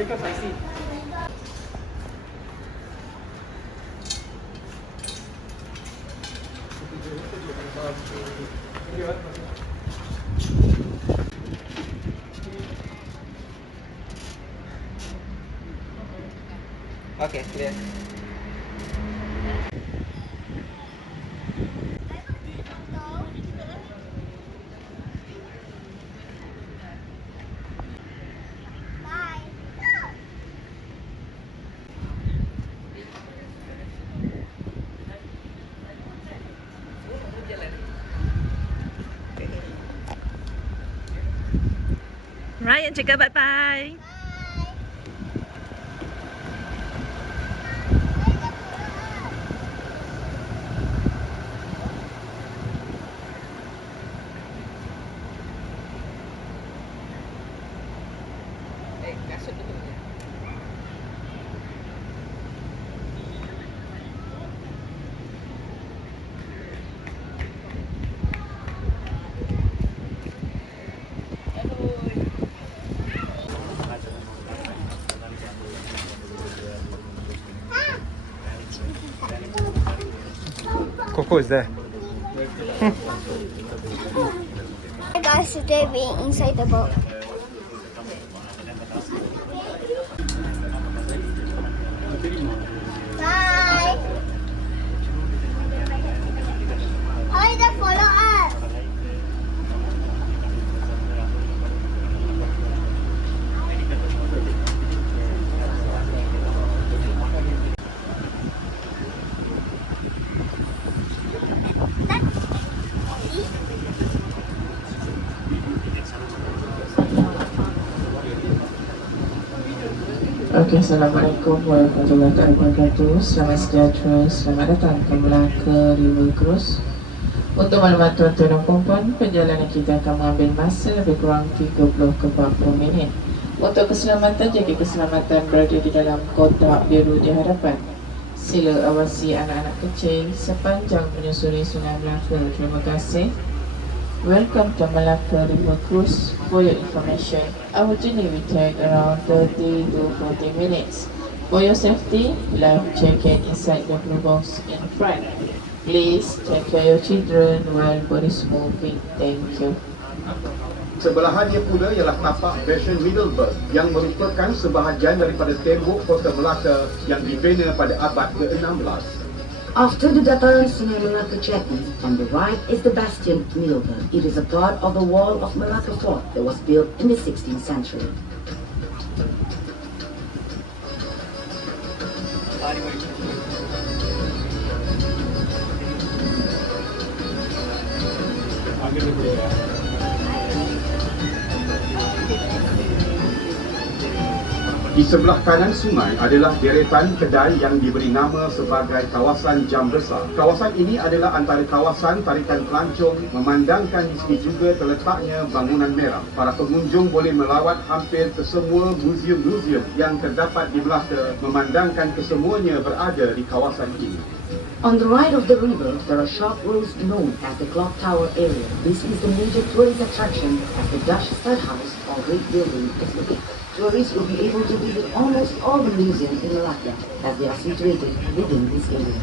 Okay, clear. Ryan cakap bye-bye. Kasut tu punya. Coco is there. Hey guys, today we're inside the boat. Bye. Hi, the follow us. Okey, Assalamualaikum warahmatullahi wabarakatuh. Selamat sejahtera, selamat datang ke Melaka River Cruise. Untuk maklumat tuan-tuan dan puan-puan, perjalanan kita akan mengambil masa lebih kurang 30 ke 40 minit. Untuk keselamatan, jaga keselamatan berada di dalam kotak biru di hadapan. Sila awasi anak-anak kecil sepanjang menyusuri Sungai Melaka. Terima kasih. Welcome to Melaka River Cruise. For your information, our journey will take around 30 to 40 minutes. For your safety, life jacket inside the blue box in front. Please take care your children while boat is moving. Thank you. Sebelahannya pula ialah tapak Bastion Middleburg yang merupakan sebahagian daripada tembok Kota Melaka yang dibina pada abad ke-16. After the dataran Sungai Melaka Jetty, on the right is the Bastion Middleburg. It is a part of the wall of Melaka Fort that was built in the 16th century. Di sebelah kanan sungai adalah deretan kedai yang diberi nama sebagai kawasan Jam Besar. Kawasan ini adalah antara kawasan tarikan pelancong, memandangkan di sini juga terletaknya bangunan merah. Para pengunjung boleh melawat hampir ke semua muzium-muzium yang terdapat di Melaka, memandangkan kesemuanya berada di kawasan ini. On the right of the river, there are sharp roads known as the Clock Tower area. This is the major tourist attraction as the Dutch Stadhuis or Great Building is located. Tourists will be able to visit almost all the museums in Melaka as they are situated within this area.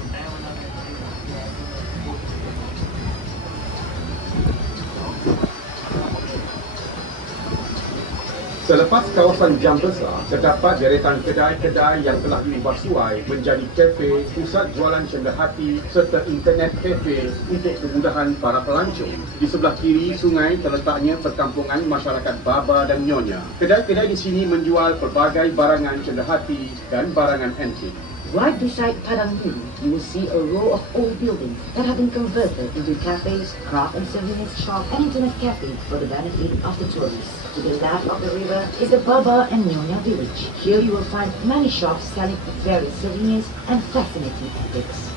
Selepas kawasan Jam Besar, terdapat deretan kedai-kedai yang telah diubah suai menjadi kafe, pusat jualan cendeghati serta internet kafe untuk kemudahan para pelancong. Di sebelah kiri sungai terletaknya perkampungan masyarakat Baba dan Nyonya. Kedai-kedai di sini menjual pelbagai barangan cendeghati dan barangan antik. Right beside Padang Biru, you will see a row of old buildings that have been converted into cafes, craft and souvenirs shop and internet cafe for the benefit of the tourists. To the left of the river is the Baba and Nyonya village. Here you will find many shops selling various souvenirs and fascinating antiques.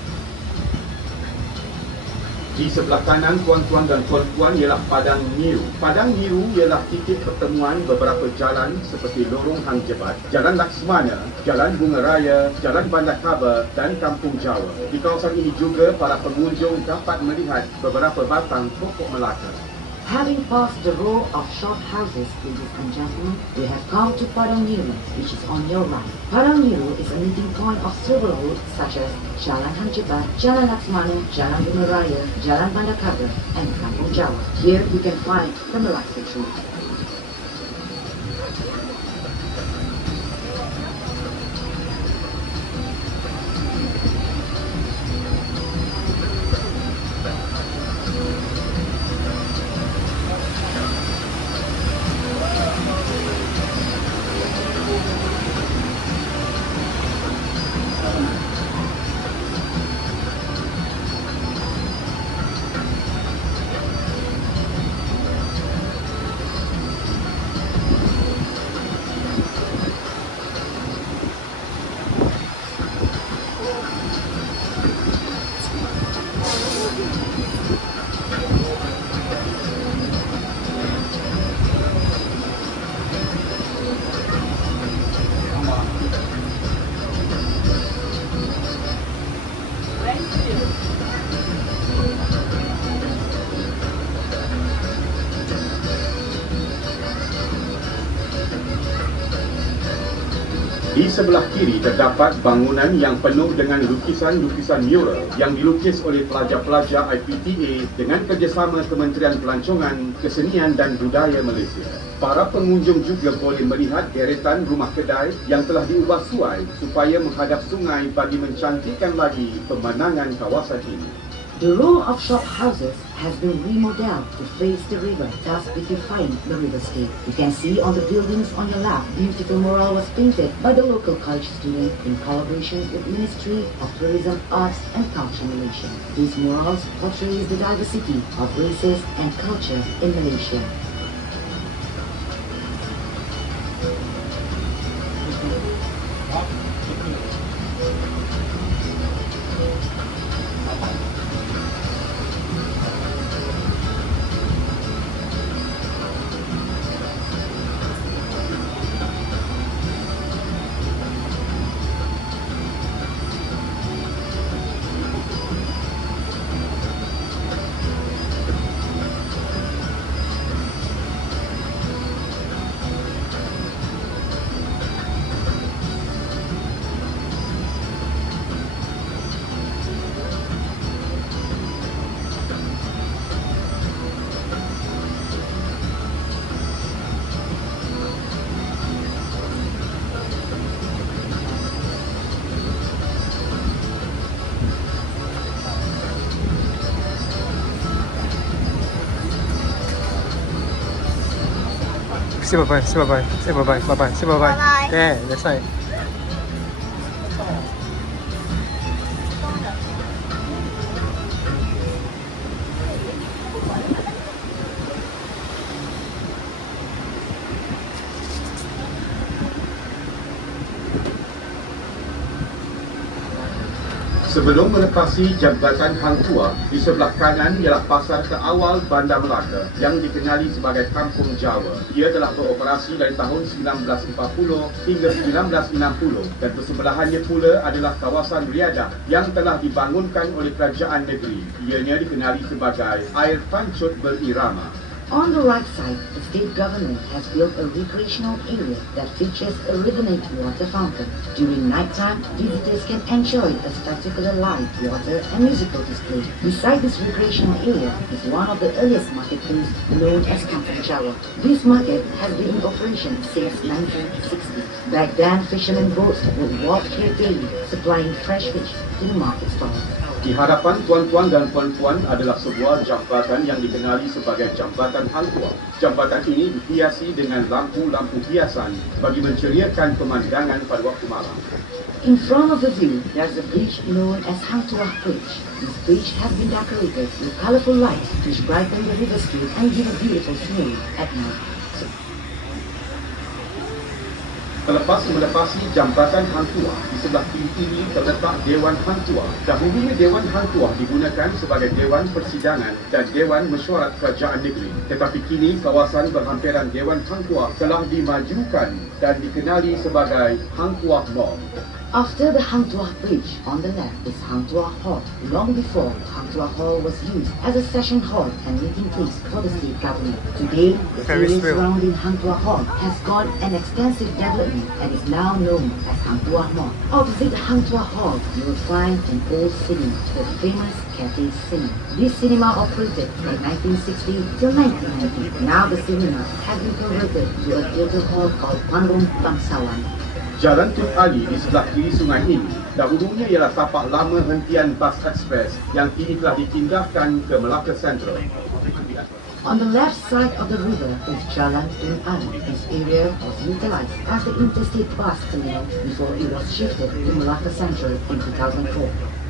Di sebelah kanan tuan-tuan dan puan-puan ialah Padang Biru. Padang Biru ialah titik pertemuan beberapa jalan seperti Lorong Hang Jebat, Jalan Laksmana, Jalan Bunga Raya, Jalan Bandar Kaba dan Kampung Jawa. Di kawasan ini juga para pengunjung dapat melihat beberapa batang pokok Melaka. Having passed the row of shop houses, ladies and gentlemen, we have come to Padang Niru, which is on your right. Padang Niru is a meeting point of several roads such as Jalan Hancipat, Jalan Laksmana, Jalan Bumeraya, Jalan Bandakaga, and Kampung Jawa. Here you can find the Merakit Road. Di sebelah kiri terdapat bangunan yang penuh dengan lukisan-lukisan mural yang dilukis oleh pelajar-pelajar IPTA dengan kerjasama Kementerian Pelancongan, Kesenian dan Budaya Malaysia. Para pengunjung juga boleh melihat deretan rumah kedai yang telah diubah suai supaya menghadap sungai bagi mencantikkan lagi pemandangan kawasan ini. The row of shop houses has been remodeled to face the river, thus beautifying the riverscape. You can see on the buildings on your left, beautiful mural was painted by the local college student in collaboration with Ministry of Tourism, Arts and Culture Malaysia. These murals portray the diversity of races and culture in Malaysia. Say bye-bye, say bye-bye, say bye-bye, bye-bye, say bye-bye. Bye-bye. Yeah, that's right. Sebelum melepasi Jambatan Hang Tuah, di sebelah kanan ialah pasar terawal Bandar Melaka yang dikenali sebagai Kampung Jawa. Ia telah beroperasi dari tahun 1940 hingga 1960 dan bersebelahannya pula adalah kawasan Riadah yang telah dibangunkan oleh kerajaan negeri. Ianya dikenali sebagai Air Pancut Berirama. On the right side, the state government has built a recreational area that features a riverine water fountain. During nighttime, visitors can enjoy a spectacular light, water and musical display. Beside this recreational area is one of the earliest marketplaces known as Kampung Jawa. This market has been in operation since 1960. Back then, fishermen boats would walk here daily, supplying fresh fish to the market stall. Di hadapan tuan-tuan dan puan-puan adalah sebuah jambatan yang dikenali sebagai Jambatan Hang Tuah. Jambatan ini dihiasi dengan lampu-lampu hiasan bagi menceriakan pemandangan pada waktu malam. In front of the view, there's a bridge known as Hang Tuah Bridge. This bridge has been decorated with colorful lights which brighten the riverscape and give a beautiful scenery at night. Selepas melepasi Jambatan Hang Tuah, di sebelah kiri ini terletak Dewan Hang Tuah. Dahulunya Dewan Hang Tuah digunakan sebagai Dewan Persidangan dan Dewan Mesyuarat Kerajaan Negeri. Tetapi kini kawasan berhampiran Dewan Hang Tuah telah dimajukan dan dikenali sebagai Hang Tuah Mall. After the Hang Tuah Bridge, on the left is Hang Tuah Hall. Long before, Hang Tuah Hall was used as a session hall and meeting place for the state government. Today, the Ferris area wheel. surrounding Hang Tuah Hall has gone an extensive development and is now known as Hang Tuah Mall. Opposite Hang Tuah Hall, you will find an old cinema, the famous Cathay Cinema. This cinema operated from 1960 till 1990. Now the cinema has been converted to a theatre hall called Panggung Bangsawan. Jalan Tun Ali di sebelah kiri sungai ini dahulunya ialah tapak lama hentian bas ekspres yang kini telah dipindahkan ke Melaka Central. On the left side of the river is Jalan Tun Ali. This area was utilized as the interstate bus terminal before it was shifted to Melaka Central in 2004.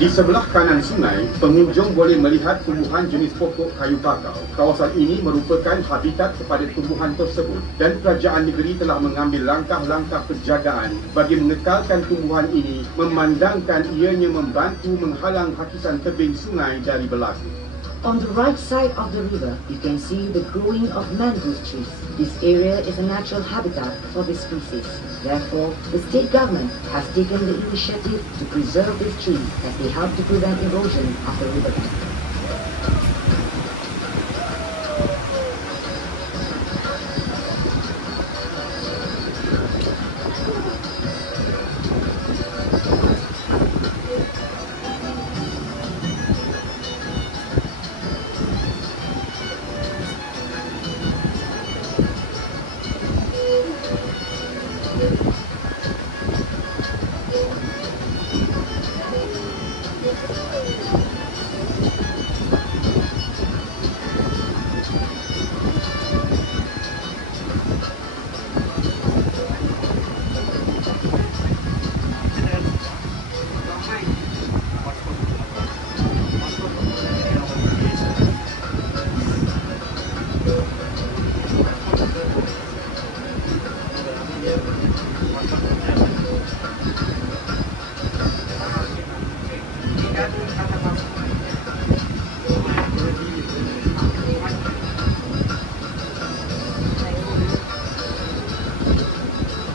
Di sebelah kanan sungai, pengunjung boleh melihat tumbuhan jenis pokok kayu bakau. Kawasan ini merupakan habitat kepada tumbuhan tersebut dan kerajaan negeri telah mengambil langkah-langkah penjagaan bagi mengekalkan tumbuhan ini memandangkan ianya membantu menghalang hakisan tebing sungai dari berlaku. On the right side of the river, you can see the growing of mangrove trees. This area is a natural habitat for this species. Therefore, the state government has taken the initiative to preserve these trees as they help to prevent erosion of the riverbank.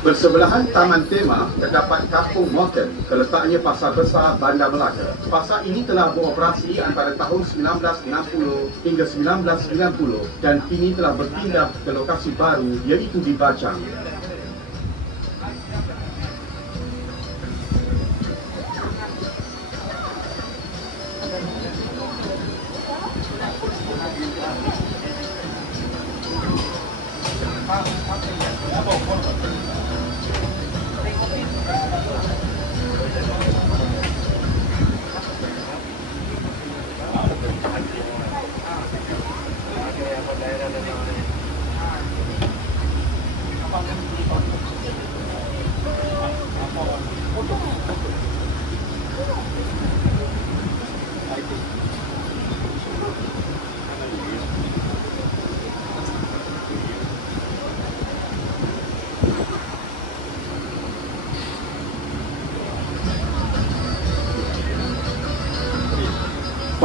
Bersebelahan Taman Tema terdapat Kampung Morton, terletaknya Pasar Besar Bandar Melaka. Pasar ini telah beroperasi antara tahun 1960 hingga 1990 dan kini telah berpindah ke lokasi baru iaitu di Bacang.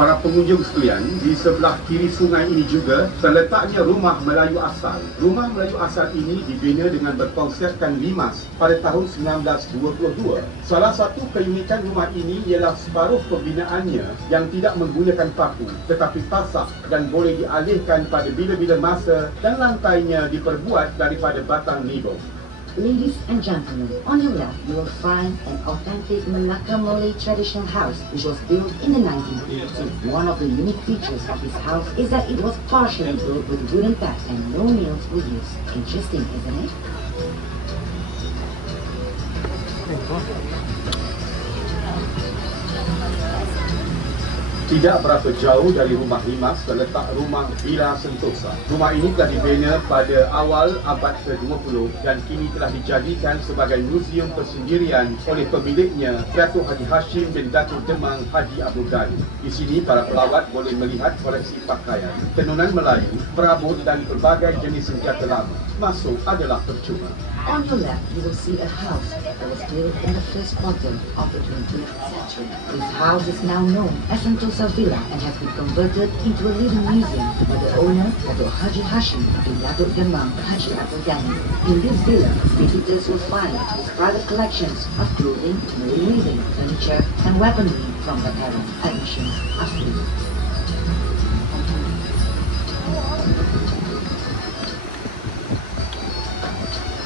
Para pengunjung sekalian, di sebelah kiri sungai ini juga terletaknya Rumah Melayu Asal. Rumah Melayu Asal ini dibina dengan berkonsepkan limas pada tahun 1922. Salah satu keunikan rumah ini ialah separuh pembinaannya yang tidak menggunakan paku tetapi tasak dan boleh dialihkan pada bila-bila masa dan lantainya diperbuat daripada batang nibong. Ladies and gentlemen, on your left you will find an authentic Melaka Malay traditional house which was built in the 1950s. One of the unique features of this house is that it was partially built with wooden pegs and no nails were used. Interesting, isn't it? Tidak berapa jauh dari rumah limas terletak rumah Villa Sentosa. Rumah ini telah dibina pada awal abad ke-20 dan kini telah dijadikan sebagai muzium persendirian oleh pemiliknya, Datuk Haji Hashim bin Datuk Demang Haji Abdul Ghani. Di sini para pelawat boleh melihat koleksi pakaian, tenunan Melayu, perabot dan pelbagai jenis senjata lama. Masuk adalah percuma. On your left, you will see a house that was built in the first quarter of the 20th century. This house is now known as Sentosa Villa and has been converted into a living museum by the owner, Datuk Haji Hashim bin Datuk Demang Haji Abdul Ghani. In this villa, visitors will find his private collections of clothing, marine weaving, furniture, and weaponry from the era. Admissions are free.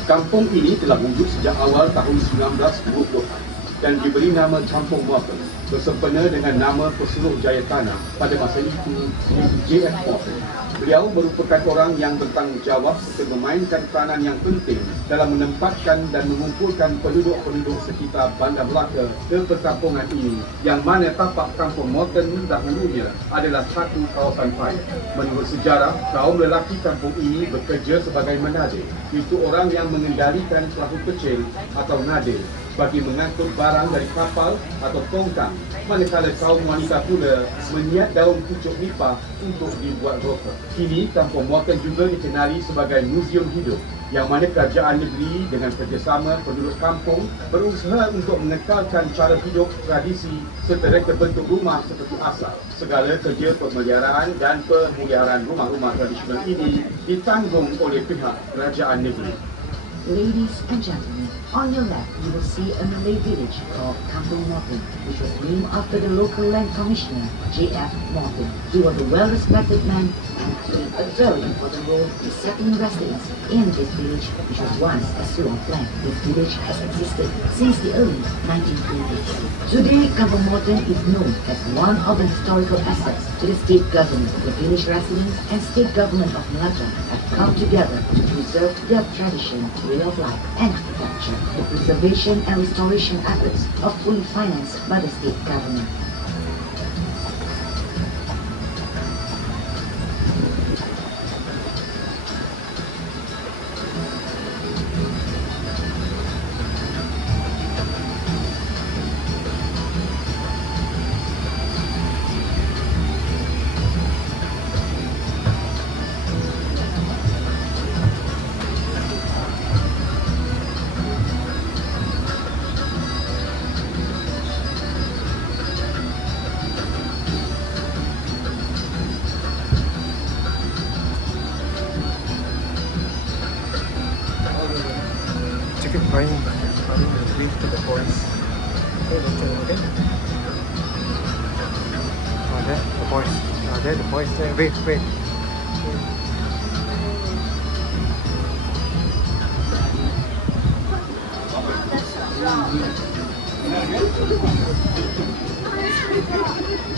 Kampung ini telah wujud sejak awal tahun 1920-an dan diberi nama Kampung Morton bersempena dengan nama pesuruh jaya tanah pada masa itu, iaitu J.F. Morton. Beliau merupakan orang yang bertanggungjawab serta memainkan peranan yang penting dalam menempatkan dan mengumpulkan penduduk-penduduk sekitar Bandar Melaka ke perkampungan ini, yang mana tapak Kampung Morton dahulunya adalah satu kawasan paya. Menurut sejarah, kaum lelaki kampung ini bekerja sebagai menadir, iaitu orang yang mengendalikan perahu kecil atau nadir bagi mengangkut barang dari kapal atau tongkang, manakala kaum wanita pula menyiap daun pucuk nipah untuk dibuat rokok. Kini, Kampung Morton juga dikenali sebagai muzium hidup, yang mana kerajaan negeri dengan kerjasama penduduk kampung berusaha untuk mengekalkan cara hidup, tradisi serta reka bentuk rumah seperti asal. Segala kerja pemeliharaan dan pemuliharaan rumah-rumah tradisional ini ditanggung oleh pihak kerajaan negeri. Ladies and gentlemen, on your left you will see a Malay village called Kampung Morton, which was named after the local land commissioner, J.F. Morton. He was a well-respected man and played a very important role in settling residents in this village, which was once a swampland. This village has existed since the early 1920s. Today, Kampung Morton is known as one of the historical assets to the state government. The village residents and state government of Melaka have come together to preserve their tradition, way of life, and architecture. The preservation and restoration efforts are fully financed by the state government. Chicken frying leave to the boys. Okay, let's go over there. Oh, there, the boys. Oh, there, the boys there. Wait.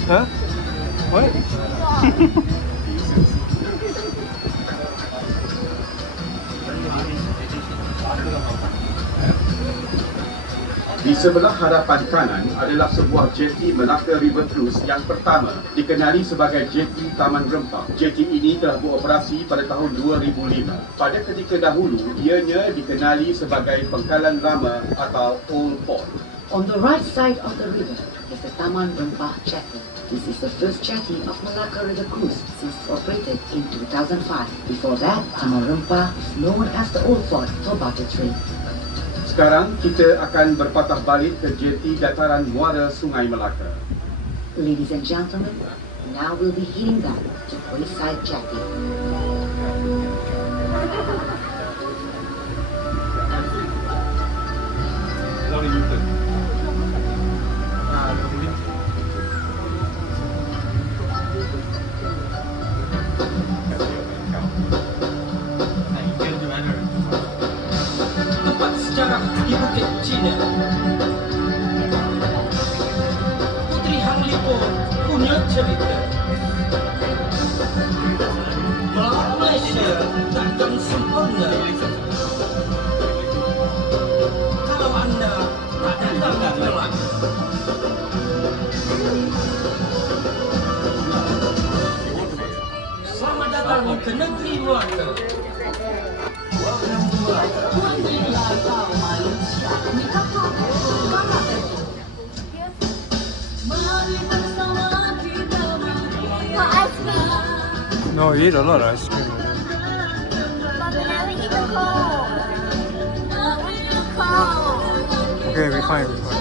Huh? What? Di sebelah hadapan kanan adalah sebuah jeti Melaka River Cruise yang pertama, dikenali sebagai jeti Taman Rempah. Jeti ini telah beroperasi pada tahun 2005. Pada ketika dahulu, ianya dikenali sebagai Pangkalan Lama atau Old Port. On the right side of the river is the Taman Rempah Jetty. This is the first jetty of Melaka River Cruise since operated in 2005. Before that, Taman Rempah is known as the Old Fort for barter trade. Sekarang kita akan berpatah balik ke jeti dataran muara Sungai Melaka. Ladies and gentlemen, now we'll be heading back to Wayside Jetty. Tempat sejarah di Bukit Cina. Putri Hang Lipo punya cerita. Malaysia takkan sempurna kalau anda tak datang ke Melaka. Selamat datang ke negeri Melaka. Welcome to Melaka. For ice cream. No, you eat a lot of ice cream. But we never eat the cold. Okay, we're fine, we're fine.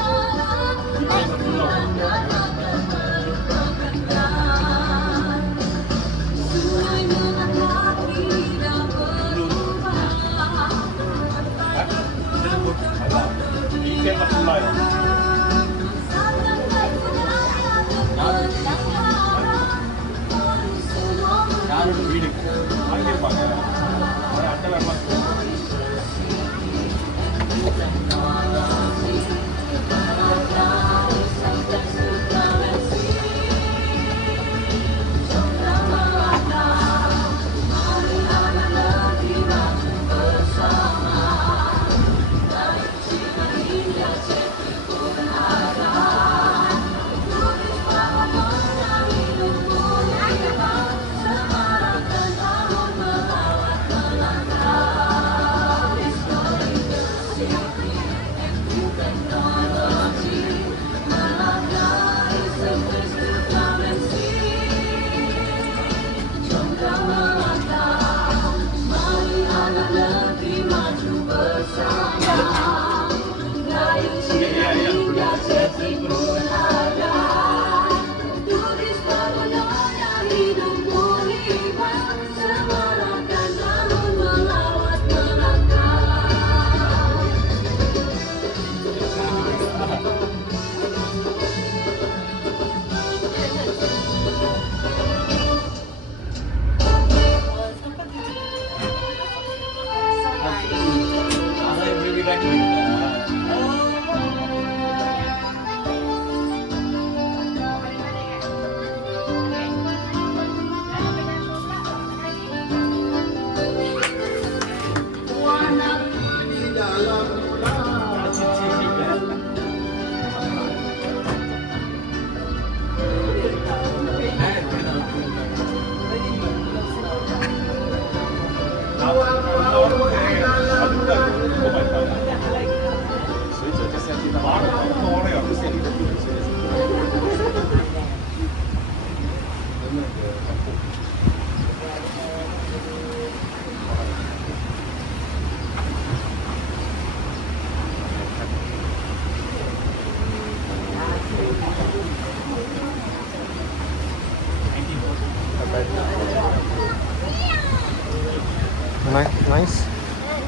Nice.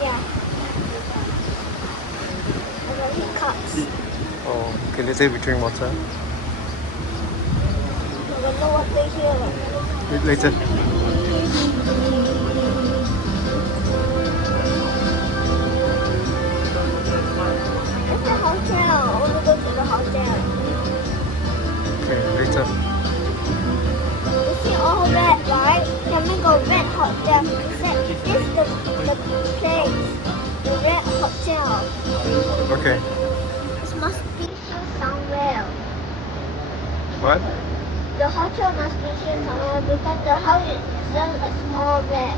Yeah. I got hiccups. Oh, okay, later we drink water. I got no water here. Later. It's a hotel. I want to go to the hotel. Okay, later. You see all red, right? Can we go red hotel? This is the place. The red hotel. Okay. It must be here somewhere. What? The hotel must be here somewhere because the house is just a small red.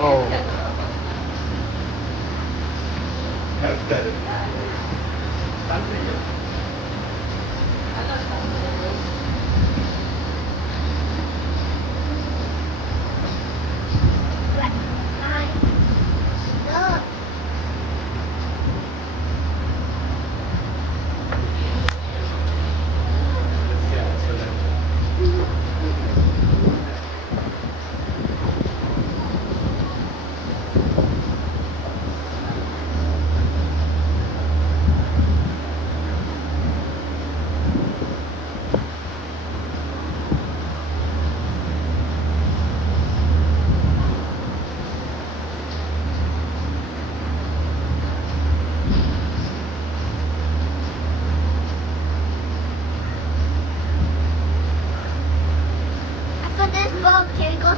Oh.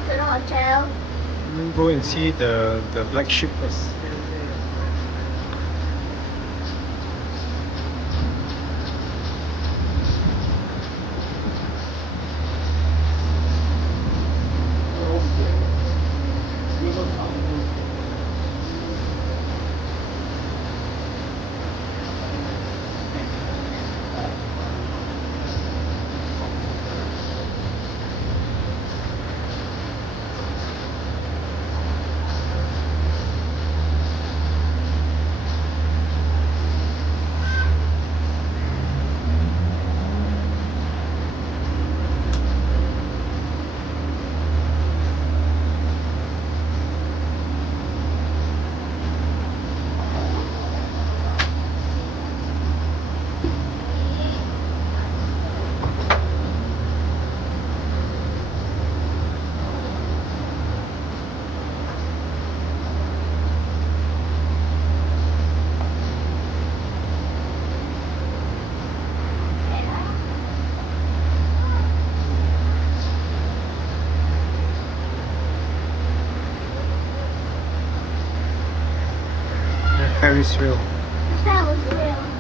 to the hotel. Go and see the black sheep first. Ferris wheel. That was real.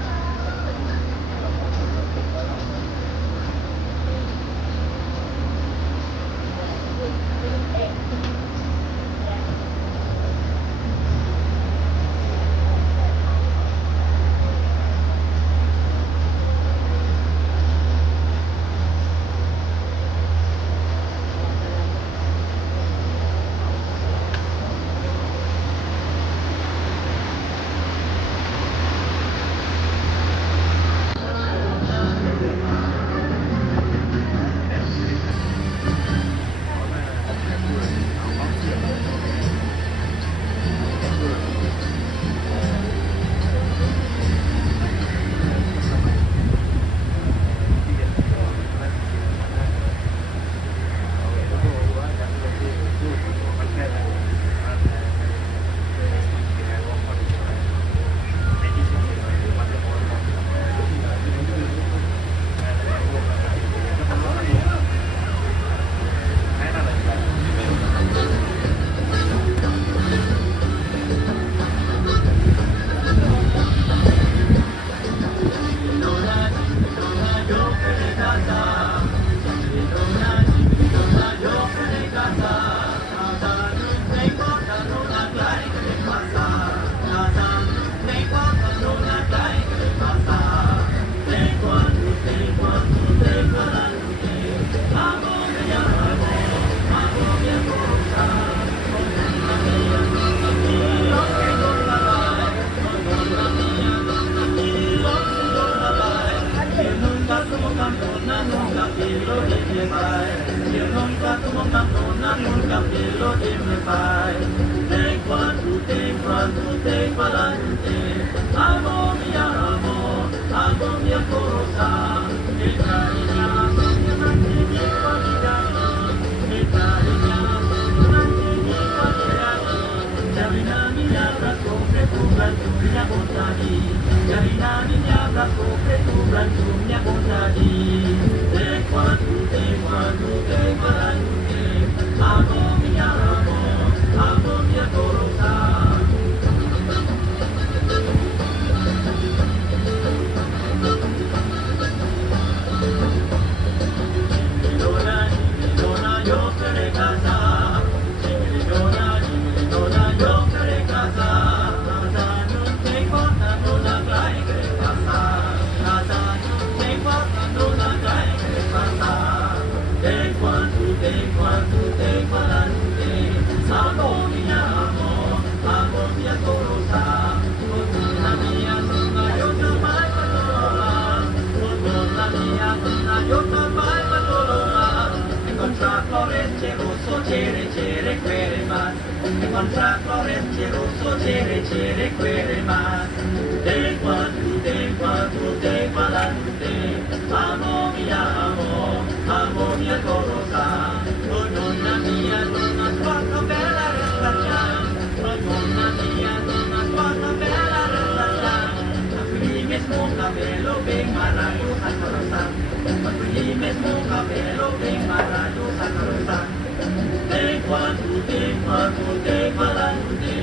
Hey! Wakute makute malante,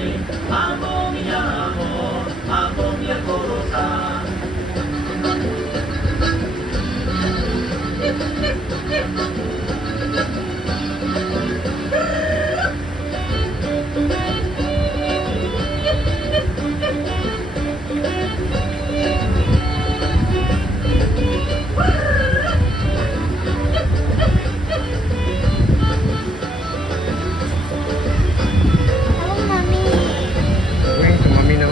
amo mi korosa. Halo, Mami. Wait, mami no.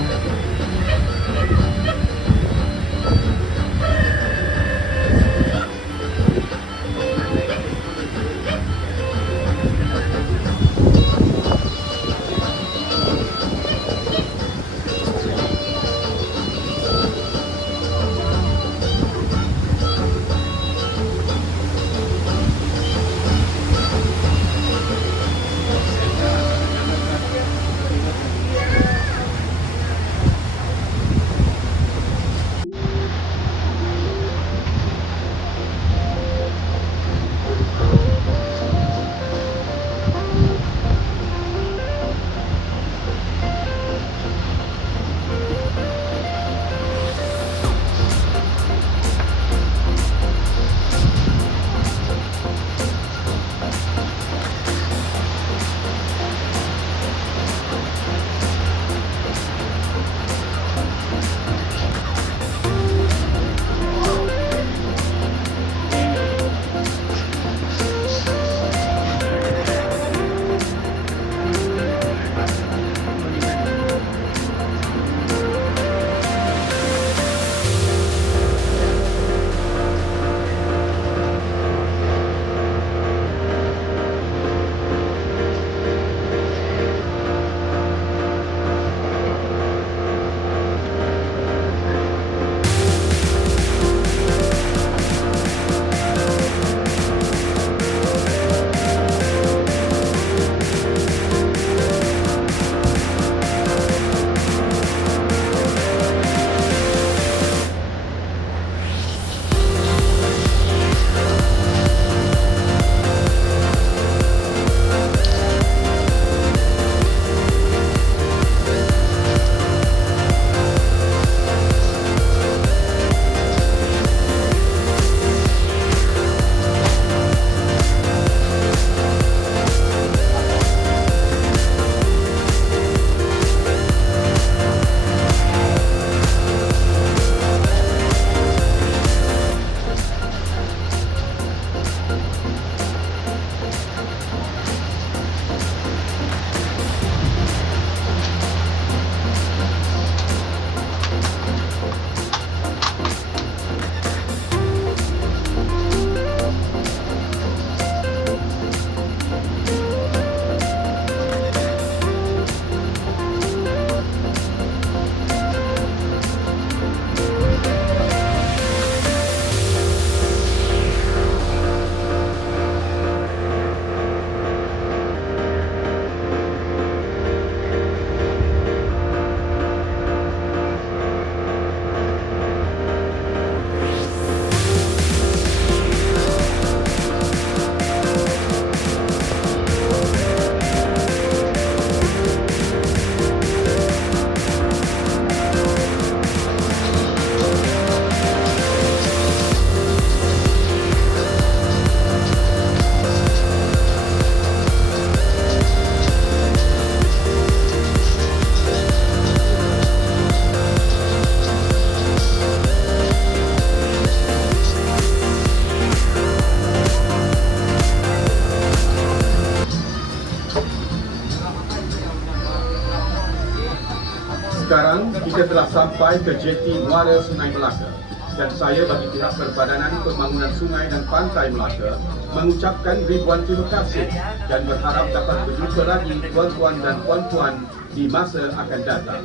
Sekarang kita telah sampai ke jeti Muara Sungai Melaka dan saya bagi pihak Perbadanan Pembangunan Sungai dan Pantai Melaka mengucapkan ribuan terima kasih dan berharap dapat berjumpa lagi tuan-tuan dan puan-puan di masa akan datang.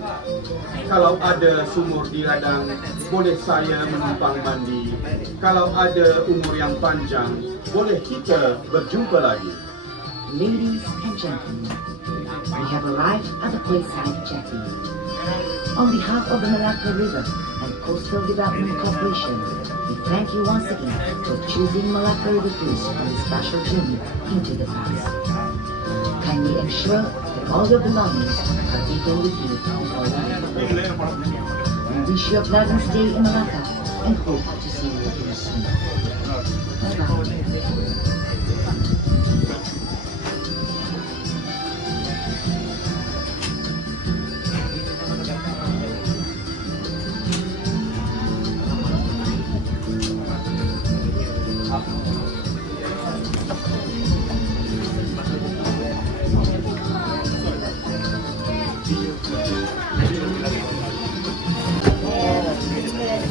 Kalau ada sumur di ladang, boleh saya menumpang mandi. Kalau ada umur yang panjang, boleh kita berjumpa lagi. Ladies and gentlemen, we have arrived at the Quayside Jetty. On behalf of the Malacca River and Coastal Development Corporation, we thank you once again for choosing Malacca River Cruise on this special journey into the past. Kindly ensure that all your belongings are taken with you before leaving. We wish you a pleasant stay in Malacca and hope to see you again soon. Bye-bye.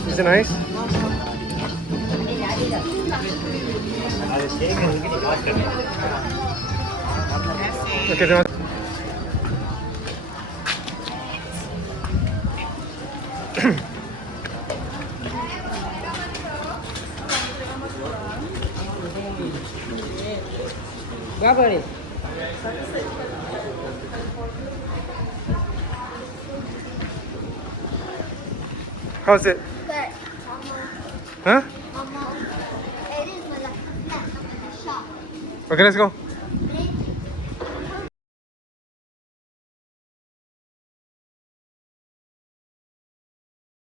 Is it nice? Okay, terima kasih. Berapa nih? How's it? Good. Huh? Mama. It is Malacca. Not the shop. Okay, let's go.